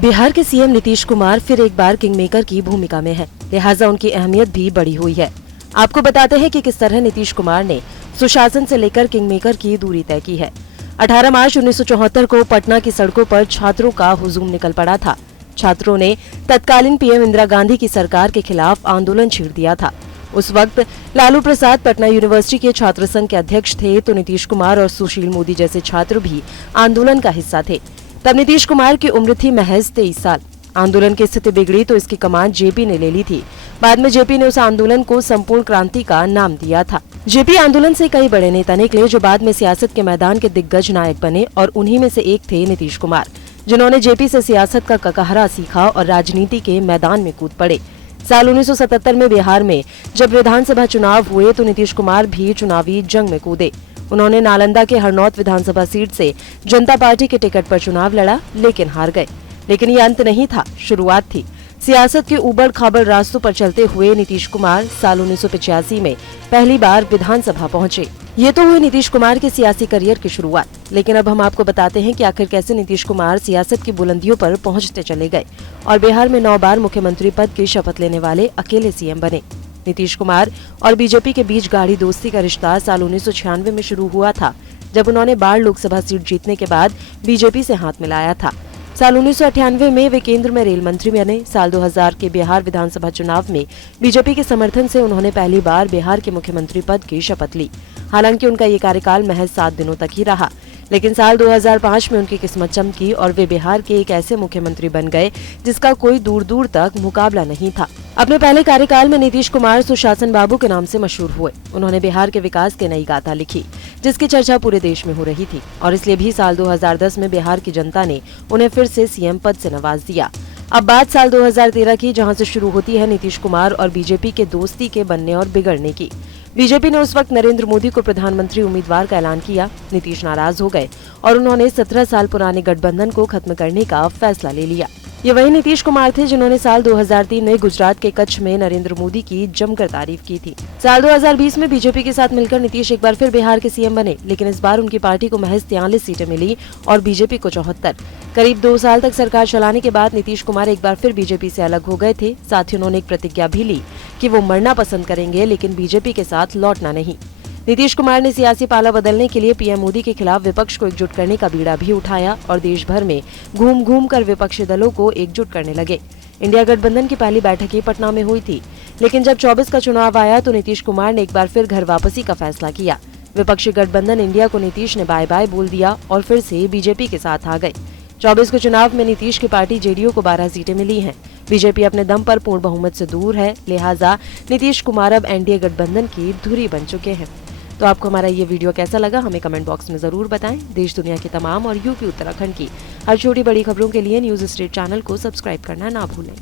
बिहार के सीएम नीतीश कुमार फिर एक बार किंगमेकर की भूमिका में हैं, लिहाजा उनकी अहमियत भी बढ़ी हुई है। आपको बताते हैं कि किस तरह नीतीश कुमार ने सुशासन से लेकर किंगमेकर की दूरी तय की है। 18 मार्च 1974 को पटना की सड़कों पर छात्रों का हुजूम निकल पड़ा था। छात्रों ने तत्कालीन पीएम इंदिरा गांधी की सरकार के खिलाफ आंदोलन छेड़ दिया था। उस वक्त लालू प्रसाद पटना यूनिवर्सिटी के छात्र संघ के अध्यक्ष थे, तो नीतीश कुमार और सुशील मोदी जैसे छात्र भी आंदोलन का हिस्सा थे। तब नीतीश कुमार की उम्र थी महज 23 साल। आंदोलन की स्थिति बिगड़ी तो इसकी कमान जेपी ने ले ली थी। बाद में जेपी ने उस आंदोलन को संपूर्ण क्रांति का नाम दिया था। जेपी आंदोलन से कई बड़े नेता निकले जो बाद में सियासत के मैदान के दिग्गज नायक बने, और उन्हीं में से एक थे नीतीश कुमार, जिन्होंने जेपी से सियासत का ककहरा सीखा और राजनीति के मैदान में कूद पड़े। साल 1977 में बिहार में जब विधानसभा चुनाव हुए तो नीतीश कुमार भी चुनावी जंग में कूदे। उन्होंने नालंदा के हरनौत विधानसभा सीट से जनता पार्टी के टिकट पर चुनाव लड़ा, लेकिन हार गए। लेकिन ये अंत नहीं था, शुरुआत थी। सियासत के ऊबड़ खाबड़ रास्तों पर चलते हुए नीतीश कुमार साल 1985 में पहली बार विधानसभा पहुंचे। ये तो हुई नीतीश कुमार के सियासी करियर की शुरुआत। लेकिन अब हम आपको बताते हैं कि आखिर कैसे नीतीश कुमार सियासत की बुलंदियों पर पहुंचते चले गए और बिहार में 9 बार मुख्यमंत्री पद की शपथ लेने वाले अकेले सीएम बने। नीतीश कुमार और बीजेपी के बीच गाढ़ी दोस्ती का रिश्ता साल 1996 में शुरू हुआ था, जब उन्होंने बाढ़ लोकसभा सीट जीतने के बाद बीजेपी से हाथ मिलाया था। साल 1998 में वे केंद्र में रेल मंत्री बने। साल 2000 के बिहार विधानसभा चुनाव में बीजेपी के समर्थन से उन्होंने पहली बार बिहार के मुख्यमंत्री पद की शपथ ली। हालांकि उनका ये कार्यकाल महज 7 दिनों तक ही रहा, लेकिन साल 2005 में उनकी किस्मत चमकी और वे बिहार के एक ऐसे मुख्यमंत्री बन गए जिसका कोई दूर दूर तक मुकाबला नहीं था। अपने पहले कार्यकाल में नीतीश कुमार सुशासन बाबू के नाम से मशहूर हुए। उन्होंने बिहार के विकास की नई गाथा लिखी, जिसकी चर्चा पूरे देश में हो रही थी, और इसलिए भी साल 2010 में बिहार की जनता ने उन्हें फिर से सीएम पद से नवाज दिया। अब बात साल 2013 की, जहां से शुरू होती है नीतीश कुमार और बीजेपी के दोस्ती के बनने और बिगड़ने की। बीजेपी ने उस वक्त नरेंद्र मोदी को प्रधानमंत्री उम्मीदवार का ऐलान किया। नीतीश नाराज हो गए और उन्होंने 17 साल पुराने गठबंधन को खत्म करने का फैसला ले लिया। ये वही नीतीश कुमार थे जिन्होंने साल 2003 में गुजरात के कच्छ में नरेंद्र मोदी की जमकर तारीफ की थी। साल 2020 में बीजेपी के साथ मिलकर नीतीश एक बार फिर बिहार के सीएम बने, लेकिन इस बार उनकी पार्टी को महज 43 सीटें मिली और बीजेपी को 74। करीब 2 साल तक सरकार चलाने के बाद नीतीश कुमार एक बार फिर बीजेपी से अलग हो गए थे। साथ ही उन्होंने एक प्रतिज्ञा भी ली कि वो मरना पसंद करेंगे, लेकिन बीजेपी के साथ लौटना नहीं। नीतीश कुमार ने सियासी पाला बदलने के लिए पीएम मोदी के खिलाफ विपक्ष को एकजुट करने का बीड़ा भी उठाया और देश भर में घूम घूम कर विपक्षी दलों को एकजुट करने लगे। इंडिया गठबंधन की पहली बैठक ही पटना में हुई थी, लेकिन जब 24 का चुनाव आया तो नीतीश कुमार ने एक बार फिर घर वापसी का फैसला किया। विपक्षी गठबंधन इंडिया को नीतीश ने बाय बाय बोल दिया और फिर से बीजेपी के साथ आ गए। 24 के चुनाव में नीतीश की पार्टी जेडीयू को 12 सीटें मिली हैं। बीजेपी अपने दम पर पूर्ण बहुमत से दूर है, लिहाजा नीतीश कुमार अब एनडीए गठबंधन की धुरी बन चुके हैं। तो आपको हमारा ये वीडियो कैसा लगा, हमें कमेंट बॉक्स में जरूर बताएं। देश दुनिया की तमाम और यूपी उत्तराखंड की हर छोटी बड़ी खबरों के लिए न्यूज स्टेट चैनल को सब्सक्राइब करना ना भूलें।